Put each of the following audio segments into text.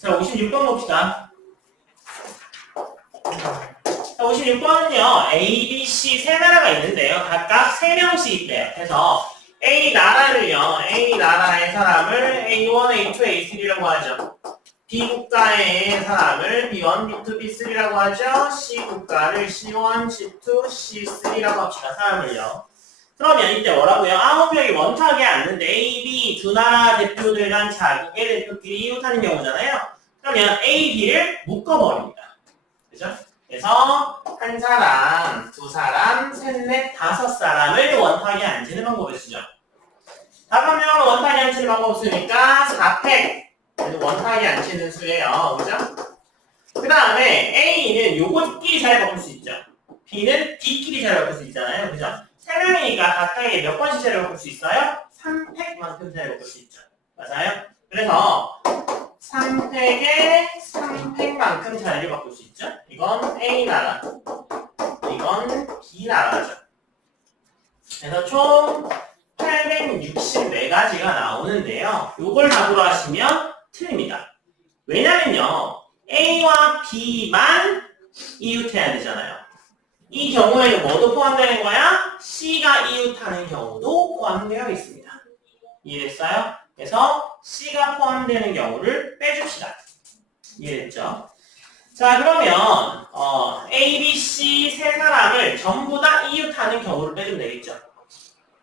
자, 56번 봅시다. 자, 56번은요, A, B, C 세 나라가 있는데요. 각각 3명씩 있대요. 그래서 A 나라를요, A 나라의 사람을 A1, A2, A3라고 하죠. B 국가의 사람을 B1, B2, B3라고 하죠. C 국가를 C1, C2, C3라고 합시다. 사람을요. 그러면 이때 뭐라고요? 9명이 원탁에 앉는데 A, B 두 나라 대표들간 자국의 대표끼리 이웃하는 경우잖아요. 그러면 A, B를 묶어버립니다. 그죠? 그래서 한 사람, 두 사람, 셋, 넷, 다섯 사람을 원탁에 앉히는 방법을 쓰죠. 다섯 명을 원탁에 앉히는 방법 쓰니까 4팩. 원탁에 앉히는 수예요. 그죠? 그 다음에 A는 요것끼리 잘 바꿀 수 있죠. B는 D끼리 잘 바꿀 수 있잖아요. 그죠? 3명이니까 각각에 몇 번씩 자리를 바꿀 수 있어요? 3팩만큼 자리를 바꿀 수 있죠. 맞아요? 그래서 3팩에 3팩만큼 자리를 바꿀 수 있죠. 이건 A나라, 이건 B나라죠. 그래서 총 864가지가 나오는데요. 이걸 답으로 하시면 틀립니다. 왜냐면요, A와 B만 이웃해야 되잖아요. 이 경우에는 뭐도 포함되는 거야? C가 이웃하는 경우도 포함되어 있습니다. 이해됐어요? 그래서 C가 포함되는 경우를 빼줍시다. 이해됐죠? 자, 그러면 A, B, C 세 사람을 전부 다 이웃하는 경우를 빼주면 되겠죠?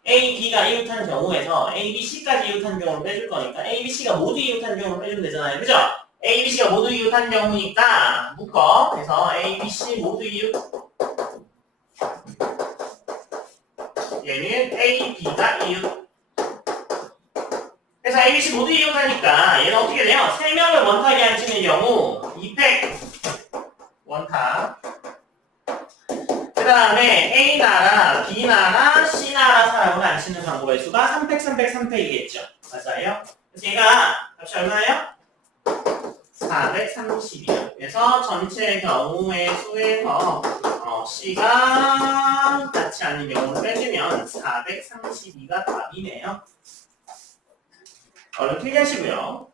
A, B가 이웃하는 경우에서 A, B, C까지 이웃하는 경우를 빼줄 거니까 A, B, C가 모두 이웃하는 경우를 빼주면 되잖아요. 그죠? A, B, C가 모두 이웃하는 경우니까 묶어. 그래서 A, B, C 모두 이웃. 얘는 A, B가 이웃. 그래서 A, B, C 모두 이웃하니까 얘는 어떻게 돼요? 3명을 원탁에 앉히는 경우 2팩 원탁. 그 다음에 A나라, B나라, C나라 사람을 앉히는 방법의 수가 3팩, 3팩, 3팩이겠죠. 맞아요? 그래서 얘가 값이 얼마예요? 430이요. 그래서 전체 경우의 수에서 C가 같이 않는 경우를 빼주면 432가 답이네요. 얼른 필기하시고요.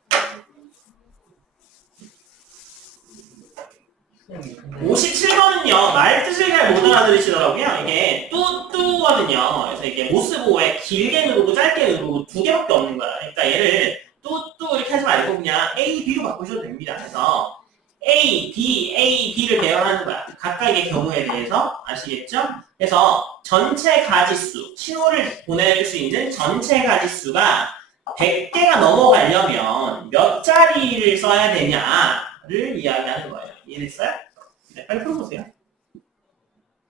57번은요, 말 뜻을 잘 못 알아들으시더라고요. 이게 뚜뚜거든요. 그래서 이게 못 쓰고 왜 길게 누르고 짧게 누르고 두 개밖에 없는 거야. 그러니까 얘를 뚜뚜 이렇게 하지 말고 그냥 A, B로 바꾸셔도 됩니다. 그래서 A, B를 배열하는 거야. 각각의 경우에 대해서 아시겠죠? 그래서 전체 가지수, 신호를 보내줄 수 있는 전체 가지수가 100개가 넘어가려면 몇 자리를 써야 되냐를 이야기하는 거예요. 이해됐어요? 네, 빨리 풀어보세요.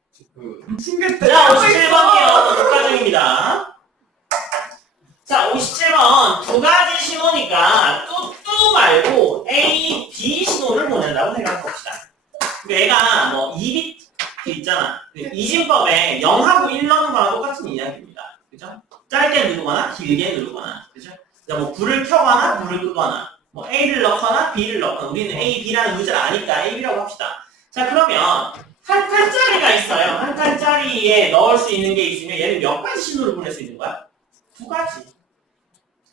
자, 57번이요. 국가중입니다. 자, 57번. 두 가지 신호니까 뚜뚜 말고 A, B 신호를 보낸다고 생각해봅시다. 얘가 뭐 2비트 있잖아. 이진법에 0하고 1 넣는 거랑 똑같은 이야기입니다. 그죠? 짧게 누르거나 길게 누르거나. 그죠? 뭐 불을 켜거나 불을 끄거나 뭐 A를 넣거나 B를 넣거나 우리는 A, B라는 문자를 아니까 A, B라고 합시다. 자, 그러면 한 칸짜리가 있어요. 한 칸짜리에 넣을 수 있는 게 있으면 얘는 몇 가지 신호를 보낼 수 있는 거야? 2가지.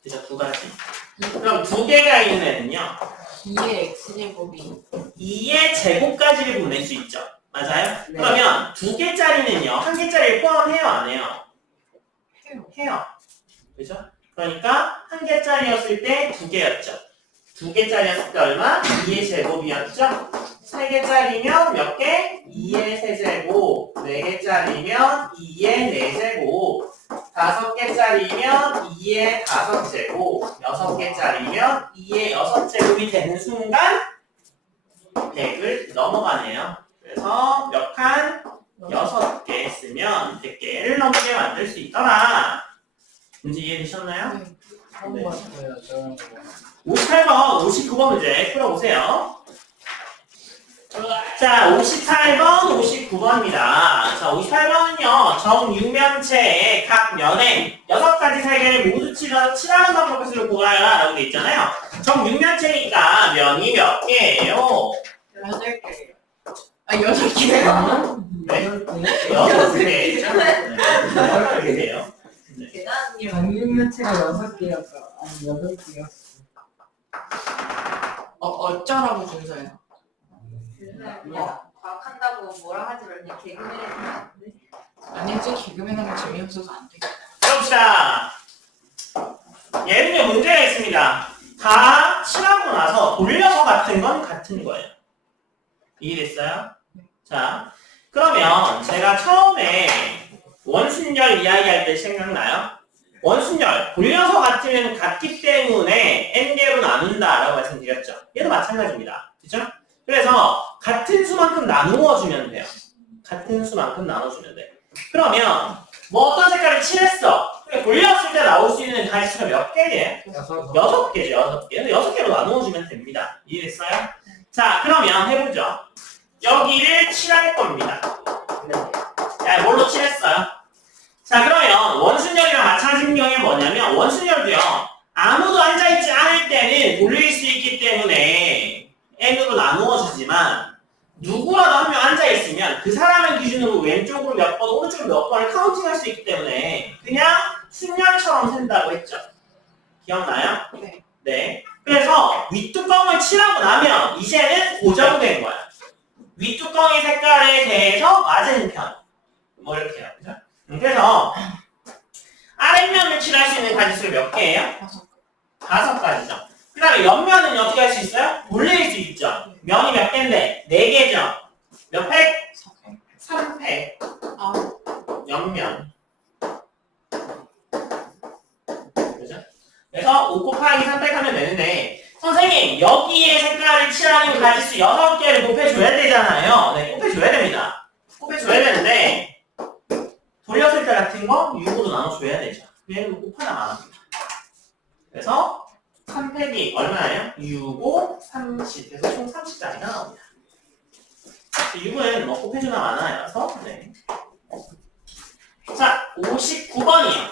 그죠? 2가지. 그럼 2개가 있는 애는요? 2의 x제곱이 2의 제곱까지를 보낼 수 있죠. 맞아요? 네. 그러면 2개짜리는요? 1개짜리를 포함해요? 안 해요? 해요. 그죠? 그러니까 1개짜리였을 때 2개였죠. 2개짜리였을 때 얼마? 2의 제곱이었죠? 3개짜리면 몇 개? 2의 세제곱. 4개짜리면 2의 4제곱. 5개짜리면 2의 5제곱. 6개짜리면 2의 6제곱이 되는 순간 100을 넘어가네요. 그래서 몇 칸? 6개 쓰면 100개를 넘게 만들 수 있더라. 문제 이해되셨나요? 네. 58번, 59번 문제 풀어보세요. 자, 58번, 59번입니다. 자, 58번은요, 정육면체의 각 면에 6가지 살개를 모두 칠하는 방법을 구하라 라고 되어 있잖아요. 정육면체니까 면이 몇 개예요? 8개예요. 아, 6개요? 네? 6개죠? 네. 6개예요. 계단이요. 정육면체가 6개였어. 아니 8개였어. 어쩌라고 준서야. 그냥 과학한다고 뭐라 하지 말고 개그맨 해주면 아니 이제 개그맨 하면 재미없어서 안 돼. 해봅시다. 얘는요 문제가 있습니다. 다 칠하고 나서 돌려서 같은 건 같은 거예요. 이해됐어요? 자, 그러면 제가 처음에 원순열 이야기할 때 생각나요? 원순열 돌려서 같으면 같기 때문에 n개로 나눈다라고 말씀드렸죠. 얘도 마찬가지입니다. 그죠? 그래서 같은 수만큼 나누어 주면 돼요. 같은 수만큼 나눠주면 돼. 그러면 뭐 어떤 색깔을 칠했어? 돌렸을 때 나올 수 있는 가지수가 몇 개예요? 6개죠. 6개. 6개로 나누어 주면 됩니다. 이해됐어요? 자, 그러면 해보죠. 여기를 칠할 겁니다. 자, 뭘로 칠했어요? 자, 그러면 원순열이랑 마찬가지인 경우에 뭐냐면 원순열도요. 아무도 앉아있지 않을 때는 돌릴 수 있기 때문에 n으로 나누어 주지만 누구라도 한 명 앉아있으면 그 사람을 기준으로 왼쪽으로 몇 번, 오른쪽으로 몇 번을 카운팅할 수 있기 때문에 그냥 순열처럼 센다고 했죠. 기억나요? 네. 네. 그래서 윗뚜껑을 칠하고 나면 이제는 고정된 거야. 윗뚜껑의 색깔에 대해서 맞은편. 뭐 이렇게 해요. 그죠? 그래서 아랫면을 칠할 수 있는 가지수가 몇 개예요? 5가지죠. 그 다음에 옆면은 어떻게 할 수 있어요? 돌릴 수 있죠. 면이 몇 개인데? 4개죠. 몇 팩? 3팩. 아, 옆면. 그죠? 그래서 5 곱하기 3팩 하면 되는데 선생님 여기에 색깔을 칠하는 가지수 6개를 곱해줘야 되잖아요. 네, 곱해줘야 됩니다. 곱해줘야 되는데 돌렸을 때 같은 거 6으로 나눠줘야 되죠. 얘는 곱하다 많아집니다. 그래서 3팩이 얼마예요? 6, 5, 30. 그래서 총 30짜리가 나옵니다. 6은 뭐 곱해주나 많아여서 네. 자, 59번이요.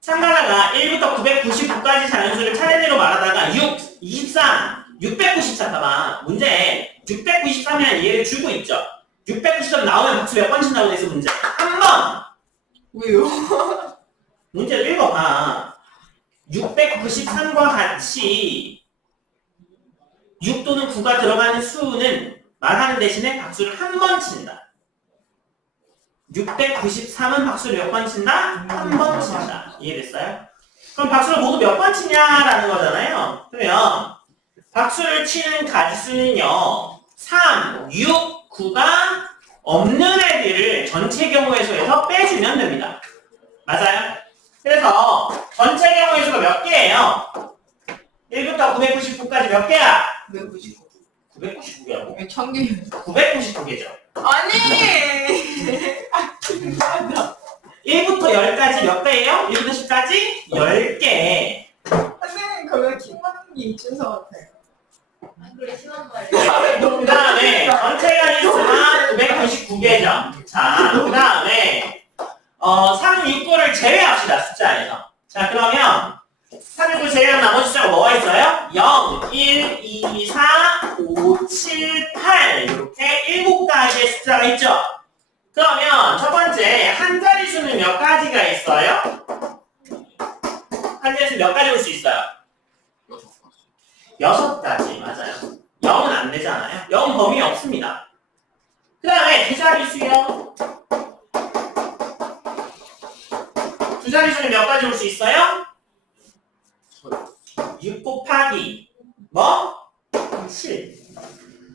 참가자가 1부터 999까지 자연수를 차례대로 말하다가 6, 23, 694, 봐봐. 문제에 693이라는 얘를 주고 있죠. 693 나오면 박수 몇 번 친다고 돼서 문제. 한 번! 왜요? 문제를 읽어봐. 693과 같이 6 또는 9가 들어가는 수는 말하는 대신에 박수를 한 번 친다. 693은 박수를 몇 번 친다? 한 번 친다. 이해됐어요? 그럼 박수를 모두 몇 번 치냐라는 거잖아요. 그러면 박수를 치는 가지수는요. 3, 6, 9가 없는 애들을 전체 경우의 수에서 빼주면 됩니다. 맞아요? 그래서 전체 경우의 수가 몇 개예요? 1부터 999까지 몇 개야? 999. 999개라고? 왜 1000개? 999개죠. 아니! 1부터 10까지 몇 개예요? 1부터 10까지 10개. 선생님 그거 김학님 준서 같아요. 안 그래 심한 말. 그 다음에 전체 가지수가 999개죠. 자, 그 다음에 3, 6, 9를 제외합시다. 숫자에서. 자, 그러면 3, 6, 9 제외한 나머지 숫자가 뭐가 있어요? 0, 1, 2, 4, 5, 7, 8 이렇게 7가지의 숫자가 있죠. 그러면 첫 번째 한 자리수는 몇 가지가 있어요? 한 자리수 몇 가지 올 수 있어요? 6가지. 맞아요. 0은 안 되잖아요. 0은 범위 없습니다. 그 다음에 두 자리수요. 두 자리수는 몇 가지 올 수 있어요? 6 곱하기 뭐? 7.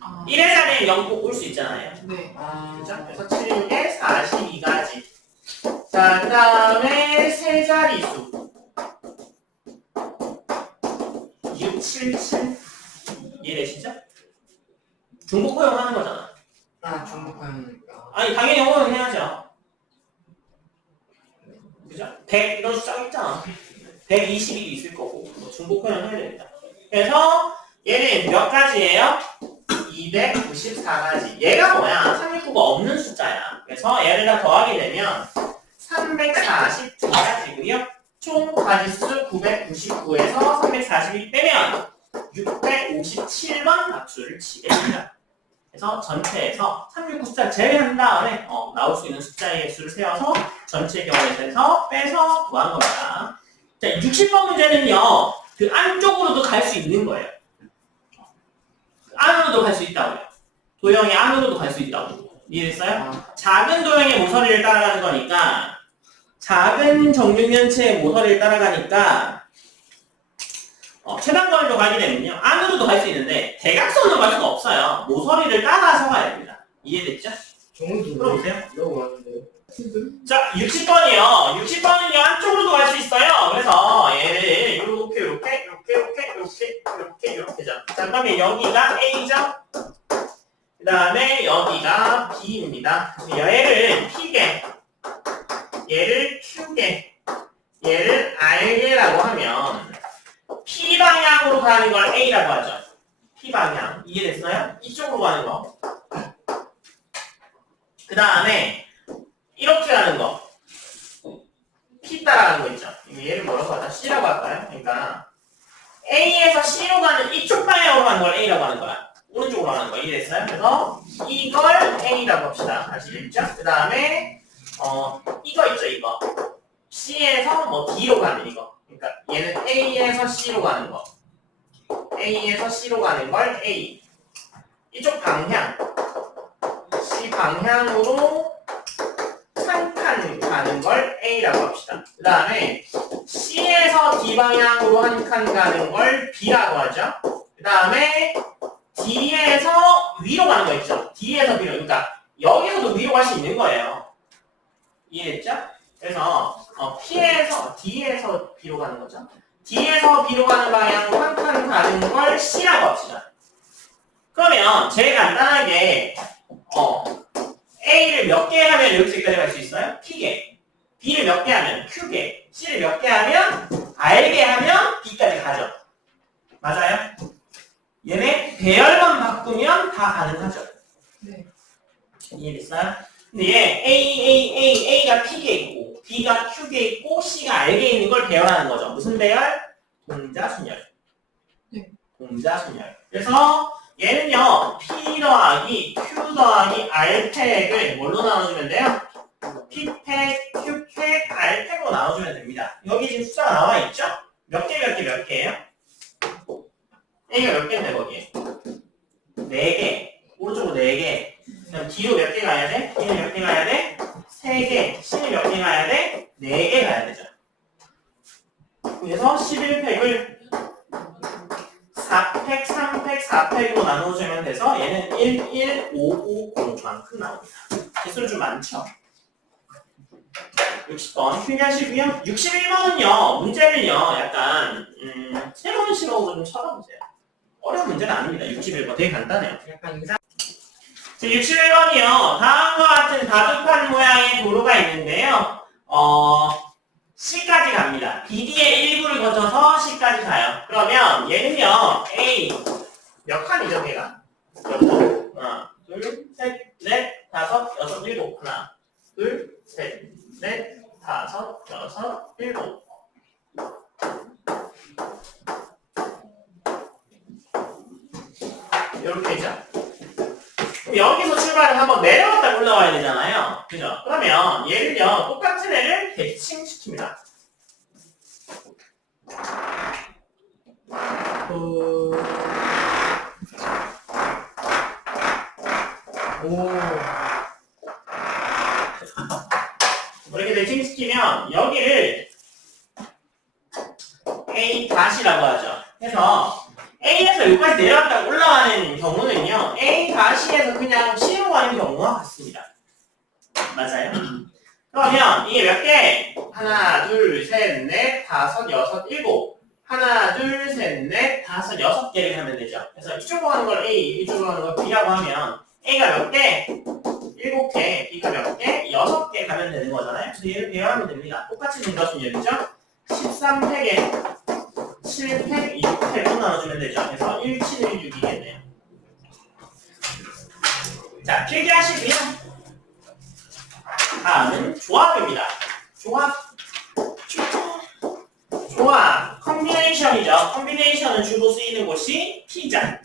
아, 1의 자리에 0 꼭 올 수 있잖아요. 네. 그죠? 그래서 7, 6에 42가지. 자, 그 다음에 세 자리수. 6, 7, 7. 이해되시죠? 중복 허용하는 거잖아. 아, 중복하니까. 아니, 당연히 허용해야죠. 그죠? 100 이런 숫자가 있잖아. 120이 있을 거고, 뭐 중복 허용해야 됩니다. 그래서 얘는 몇 가지예요? 294가지. 얘가 뭐야? 369가 없는 숫자야. 그래서 얘를 다 더하게 되면 342가지고요. 총 가지수 999에서 342 빼면 657번 박수를 치게 됩니다. 그래서 전체에서 369 숫자 제외한 다음에 나올 수 있는 숫자의 수를 세워서 전체 경우에서 빼서 구한 겁니다. 자, 60번 문제는요. 그 안쪽으로도 갈 수 있는 거예요. 안으로도 갈 수 있다고요. 도형의 안으로도 갈 수 있다고. 이해됐어요? 작은 도형의 모서리를 따라가는 거니까 작은 정육면체의 모서리를 따라가니까 최단거리로 가게 되면요. 안으로도 갈 수 있는데 대각선으로 갈 수가 없어요. 모서리를 따라서 가야 됩니다. 이해됐죠? 정도 풀어보세요. 너무 많은데요. 자, 60번이요. 60번은요, 안쪽으로도 갈 수 있어요. 그래서 얘를 이렇게죠. 자, 그러면 여기가 A죠? 그 다음에 여기가 B입니다. 얘를 P개, 얘를 Q개, 얘를 R개라고 하면 P 방향으로 가는 걸 A라고 하죠. P 방향. 이해됐어요? 이쪽으로 가는 거. 그 다음에 이렇게 가는 거. P 따라가는 거 있죠. 얘를 뭐라고 하자? C라고 할까요? 그러니까 A에서 C로 가는 이쪽 방향으로 가는 걸 A라고 하는 거야. 오른쪽으로 가는 거. 이해됐어요? 그래서 이걸 A라고 합시다. 아시겠죠? 그 다음에 이거 있죠, 이거. C에서 뭐 D로 가는 이거. 그러니까 얘는 A에서 C로 가는 거. A에서 C로 가는 걸 A. 이쪽 방향. C 방향으로 한 칸 가는 걸 A라고 합시다. 그 다음에 C에서 D 방향으로 한 칸 가는 걸 B라고 하죠. 그 다음에 D에서 위로 가는 거 있죠. D에서 위로. 그러니까 여기서도 위로 갈 수 있는 거예요. 이해했죠? 그래서 P에서 D에서 B로 가는 거죠. D에서 B로 가는 방향으로 한 칸 가는 걸 C라고 합시다. 그러면 제일 간단하게 A를 몇 개 하면 여기서까지 갈 수 있어요? P개. B를 몇 개 하면 Q개. C를 몇 개 하면 R개 하면 B까지 가죠. 맞아요? 얘네 배열만 바꾸면 다 가능하죠. 네. 이해됐어요? 근데 얘 A가 P개 있고 B가 Q개 있고 C가 R개 있는 걸 배열하는 거죠. 무슨 배열? 동자순열. 네. 동자순열. 그래서 얘는요, P 더하기 Q 더하기 R 팩을 뭘로 나눠주면 돼요? P 팩, Q 팩, R 팩으로 나눠주면 됩니다. 여기 지금 숫자가 나와 있죠? 몇 개예요? A가 몇 개인데 거기? 4개. 오른쪽으로 4개. 그럼 D로 몇 개 가야 돼? D는 몇 개 가야 돼? 3개. C는 몇 개 가야 돼? 4개 가야 되죠. 그래서 11팩을 4팩, 3팩, 4팩으로 나눠주면 돼서 얘는 1, 1, 5, 5, 0만큼 나옵니다. 개수는 좀 많죠? 60번 준비하시고요. 61번은요. 문제를요. 약간 새로운 시각으로 좀 쳐다보세요. 어려운 문제는 아닙니다. 61번 되게 간단해요. 약간 이상. 61번이요. 다음과 같은 다두판 모양의 도로가 있는데요. C까지 갑니다. BD의 일부를 거쳐서 C까지 가요. 그러면 얘는요. A 몇 칸이죠, 걔가? 몇 칸? 하나, 둘, 셋, 넷, 다섯, 여섯, 일곱. 하나, 둘, 셋, 넷, 다섯, 여섯, 일곱. 이렇게죠. 그럼 여기서 출발을 한번 내려갔다 올라와야 되잖아요. 그죠? 그러면 얘를요, 똑같은 애를 대칭시킵니다. 이렇게 대칭시키면 여기를 A 다시라고 하죠. 그래서 A에서 여기까지 내려갔다 올라가는 경우는요, A 다시에서 그냥 C로 가는 경우와 같습니다. 맞아요? 그러면 이게 몇 개? 하나, 둘, 셋, 넷, 다섯, 여섯, 일곱. 하나, 둘, 셋, 넷, 다섯, 여섯 개를 하면 되죠. 그래서 이쪽으로 가는 걸 A, 이쪽으로 가는 걸 B라고 하면 A가 몇 개? 7개, B가 몇 개? 6개 가면 되는 거잖아요. 그래서 얘를 배열하면 됩니다. 똑같이 증가순열이죠? 13팩에 7팩, 6팩으로 나눠주면 되죠. 그래서 1, 7, 1, 6이겠네요. 자, 필기하시고요. 다음은 조합입니다. 조합. 컴비네이션이죠. 컴비네이션은 주로 쓰이는 곳이 피자.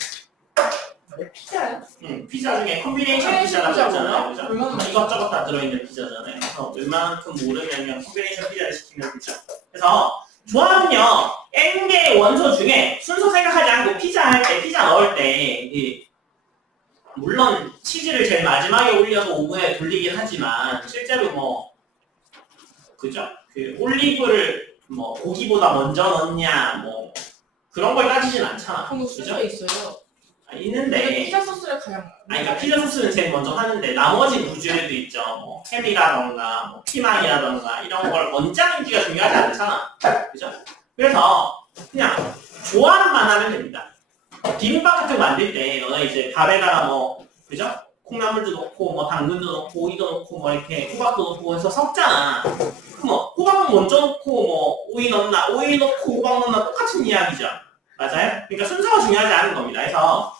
피자요? 피자 중에 컴비네이션 피자라고 있잖아요. 그죠? 얼마나 이것저것 다 들어있는 피자잖아요. 그래서 웬만큼 모르면 그냥 컴비네이션 피자를 시키면 되죠. 그래서 조합은요, n개의 원소 중에 순서 생각하지 않고 피자 넣을 때, 물론 치즈를 제일 마지막에 올려서 오븐에 돌리긴 하지만, 실제로 뭐, 그죠? 그 올리브를 뭐 고기보다 먼저 넣냐, 뭐, 그런 걸 따지진 않잖아. 그런 거 그죠? 순서 있어요. 아, 근데 있는데, 피자 소스를 가장 아니, 그러니까 피자 소스는 제일 먼저 하는데 나머지 부주에도 있죠. 뭐 햄이라던가 뭐 피망이라던가 이런 걸 원장인지가 중요하지 않잖아. 그죠? 그래서 그냥 조합만 하면 됩니다. 비빔밥 같은 거 만들 때 너는 이제 밥에다가 뭐 그죠? 콩나물도 넣고 뭐 당근도 넣고 오이도 넣고 뭐 이렇게 호박도 넣고 해서 섞잖아. 그럼 뭐 호박은 먼저 넣고 뭐 오이 넣나 오이 넣고 호박 넣나 똑같은 이야기죠. 맞아요? 그러니까 순서가 중요하지 않은 겁니다. 그래서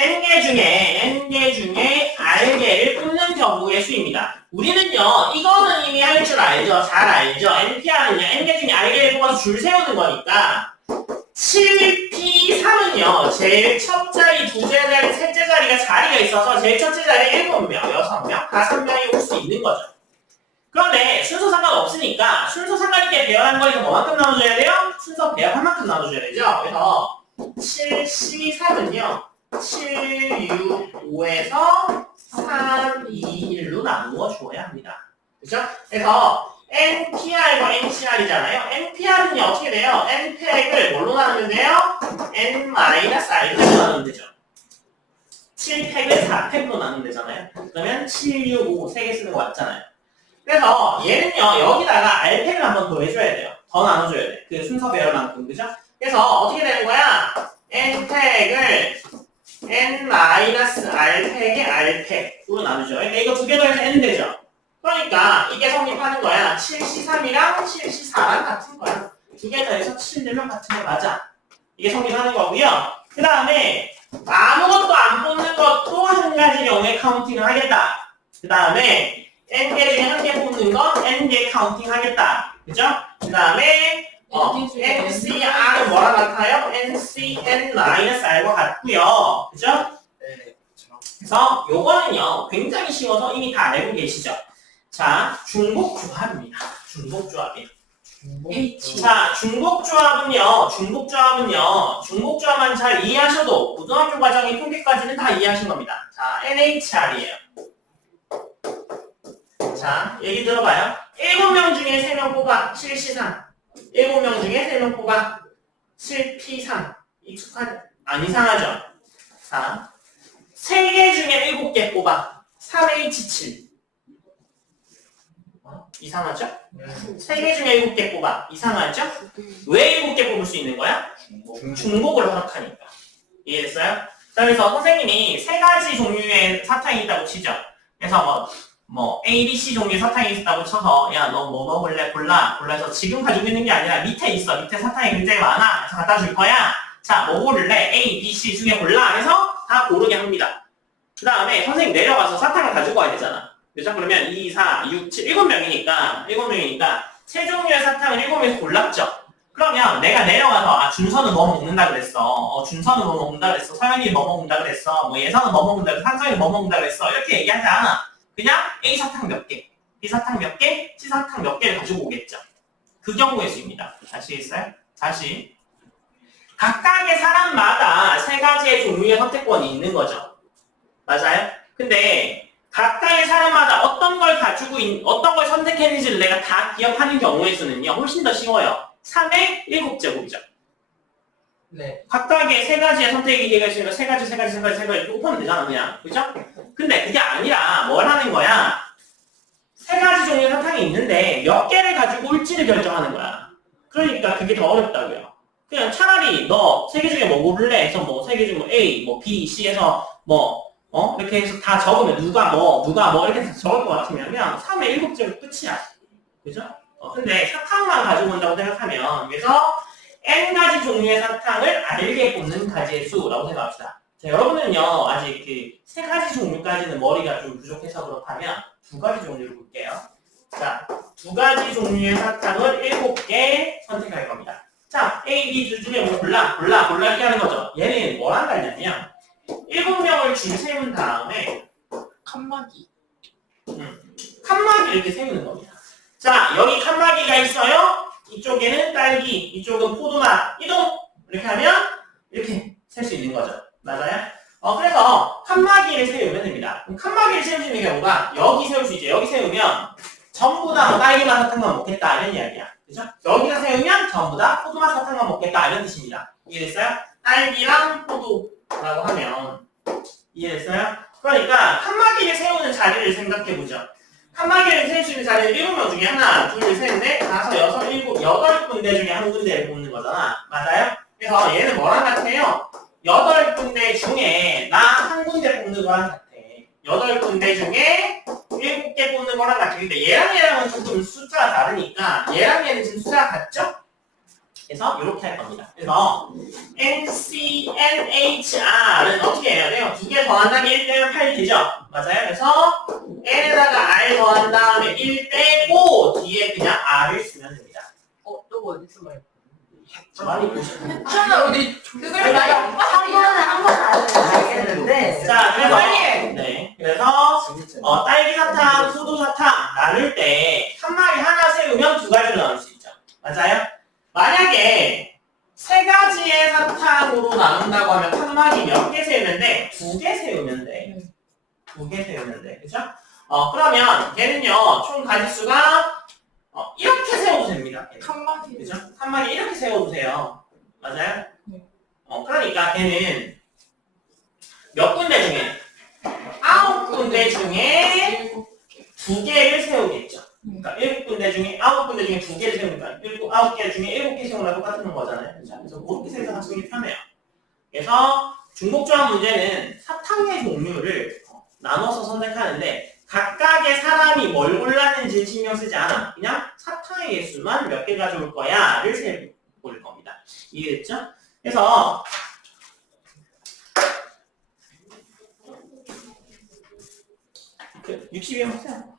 n개 중에 r개를 뽑는 경우의 수입니다. 우리는요, 이거는 이미 할 줄 알죠? 잘 알죠? npr은요, n개 중에 r개를 뽑아서 줄 세우는 거니까 7p3은요, 제일 첫 자리, 두째 자리, 셋째 자리가 자리가 있어서 제일 첫째 자리에 7명, 6명, 5명이 올 수 있는 거죠. 그런데 순서 상관없으니까 순서 상관있게 배열한 거에서 뭐만큼 나눠줘야 돼요? 순서 배열한 만큼 나눠줘야 되죠? 그래서 7c3은요, 7, 6, 5에서 3, 2, 1로 나누어 주어야 합니다. 그죠? 그래서 NPR과 NCR이잖아요. NPR은요, 어떻게 돼요? N팩을 뭘로 나누면 돼요? N-R팩으로 나누면 되죠. 7팩을 4팩으로 나누면 되잖아요. 그러면 7, 6, 5, 3개 쓰는 거 맞잖아요. 그래서 얘는요, 여기다가 R팩을 한 번 더 해줘야 돼요. 더 나눠줘야 돼. 그 순서 배열만큼, 그죠? 그래서 어떻게 되는 거야? N팩을 N-R팩의 R팩으로 나누죠. 그러니까 이거 두 개 더해서 N 되죠. 그러니까 이게 성립하는 거야. 7C3이랑 7C4랑 같은 거야. 두 개 더해서 7 되면 같은 게 맞아. 이게 성립하는 거고요. 그 다음에 아무것도 안 뽑는 것도 한 가지 경우에 카운팅을 하겠다. 그 다음에 N개 중에 한 개 뽑는 건 N개 카운팅 하겠다. 그죠? 그 다음에 NCR은 뭐랑 같아요? NCN-R과 같고요. 그죠? 네. 그렇죠. 그래서 요거는요, 굉장히 쉬워서 이미 다 알고 계시죠? 자, 중복조합입니다. 중복조합이에요. H. 자, 중복조합만 잘 이해하셔도 고등학교 과정의 통계까지는 다 이해하신 겁니다. 자, NHR이에요. 자, 얘기 들어봐요. 7명 중에 3명 뽑아 7C3. 7명 중에 3명 뽑아 7P3. 익숙하죠? 안 이상하죠? 자, 3개 중에 7개 뽑아 3H7. 이상하죠? 3개 중에 7개 뽑아 이상하죠? 왜 7개 뽑을 수 있는 거야? 중복을 허락하니까. 이해됐어요? 자, 그래서 선생님이 3가지 종류의 사탕이 있다고 치죠. 그래서 뭐 A, B, C 종류의 사탕이 있다고 쳐서 야, 너 뭐 먹을래? 골라 해서 지금 가지고 있는 게 아니라 밑에 있어. 밑에 사탕이 굉장히 많아. 그래서 갖다 줄 거야. 자, 뭐 고를래? A, B, C 중에 골라 해서 다 고르게 합니다. 그 다음에 선생님 내려가서 사탕을 가지고 와야 되잖아. 그죠? 그러면 2, 4, 6, 7, 7명이니까 세 종류의 사탕을 7명에서 골랐죠. 그러면 내가 내려가서 준서는 뭐 먹는다 그랬어. 준서는 뭐 먹는다 그랬어. 서현이 뭐 먹는다 그랬어. 뭐 예선은 뭐 먹는다 그랬어. 한성이 뭐 먹는다 그랬어. 이렇게 얘기하지 않아. 그냥 A 사탕 몇 개, B 사탕 몇 개, C 사탕 몇 개를 가지고 오겠죠. 그 경우의 수입니다. 아시겠어요? 다시. 각각의 사람마다 3가지의 종류의 선택권이 있는 거죠. 맞아요? 근데 각각의 사람마다 어떤 걸 선택했는지를 내가 다 기억하는 경우의 수는요, 훨씬 더 쉬워요. 3의 7제곱이죠. 네. 각각의 3가지의 선택의 기회가 있으니까 3가지 이렇게 곱하면 되잖아, 그냥. 그죠? 근데 그게 아니라 뭘 하는 거야? 3가지 종류의 사탕이 있는데 몇 개를 가지고 올지를 결정하는 거야. 그러니까 그게 더 어렵다고요. 그냥 차라리 너 3개 중에 뭐 고를래 해서 뭐 3개 중에 A, 뭐 B, C 해서 이렇게 해서 다 적으면 누가 뭐 이렇게 해서 적을 것 같으면 그냥 3의 7제곱 끝이야. 그죠? 근데 사탕만 가지고 온다고 생각하면 그래서 N가지 종류의 사탕을 알게 뽑는 가지의 수라고 생각합시다. 자, 여러분은요, 아직 그 3가지 종류까지는 머리가 좀 부족해서 그렇다면 2가지 종류를 볼게요. 자, 2가지 종류의 사탕을 7개 선택할 겁니다. 자, A, B 중에 뭐 골라 이렇게 하는 거죠. 얘는 뭐랑 달냐면 7명을 줄 세운 다음에 칸막이 이렇게 세우는 겁니다. 자, 여기 칸막이가 있어요. 이쪽에는 딸기, 이쪽은 포도맛, 이동! 이렇게 하면 이렇게 셀 수 있는 거죠. 맞아요? 그래서 칸막이를 세우면 됩니다. 칸막이를 세울 수 있는 경우가 여기 세울 수 있죠. 여기 세우면 전부 다 딸기맛 사탕만 먹겠다 이런 이야기야. 그죠? 여기가 세우면 전부 다 포도맛 사탕만 먹겠다 이런 뜻입니다. 이해됐어요? 딸기랑 포도라고 하면 이해됐어요? 그러니까 칸막이를 세우는 자리를 생각해보죠. 칸막이를 세울 수 있는 자리는 7명 중에 하나, 둘, 셋, 넷, 다섯, 여섯, 일곱, 8군데 중에 한 군데를 뽑는 거잖아. 맞아요? 그래서 얘는 뭐랑 같아요? 8군데 중에 나 한 군데 뽑는 거랑 같아. 8군데 중에 7개 뽑는 거랑 같아. 근데 얘랑은 조금 숫자가 다르니까 얘랑 얘는 지금 숫자가 같죠? 그래서 이렇게 할 겁니다. 그래서 NCNHR은 어떻게 해야 돼요? 2개 더한 다음에 1 빼면 8 되죠? 맞아요? 그래서 N에다가 R 더한 다음에 1 빼고 뒤에 그냥 R을 쓰면 됩니다. 또 어디서 말해? 많이 보시면 저는 어디 그걸 한 번은 알겠는데. 자, 그래서 빨리! 네, 그래서 딸기 사탕, 포도 사탕 나눌 때 칸막이 하나 세우면 2가지로 나눌 수 있죠. 맞아요? 만약에 3가지의 사탕으로 나눈다고 하면 칸막이 몇 개 세우면 돼? 2개 세우면 돼. 2개 세우면 돼. 그죠? 그러면 걔는요, 총 가지수가 이렇게 세워도 됩니다. 걔는. 칸막이. 그죠? 칸막이 이렇게 세워도 돼요. 맞아요? 그러니까 걔는 몇 군데 중에? 9군데 중에 2개를 세우겠죠. 그러니까 7군데 중에 9군데 중에 2개를 세우니까 9개 중에 7개 세우나 똑같은 거잖아요. 그죠? 그래서 그렇게 생각하시는 게 편해요. 그래서 중복조합 문제는 사탕의 종류를 나눠서 선택하는데 각각의 사람이 뭘 골랐는지 신경 쓰지 않아. 그냥 사탕의 개수만 몇 개 가져올 거야를 세볼 겁니다. 이해됐죠? 그래서 그 62번 보세요.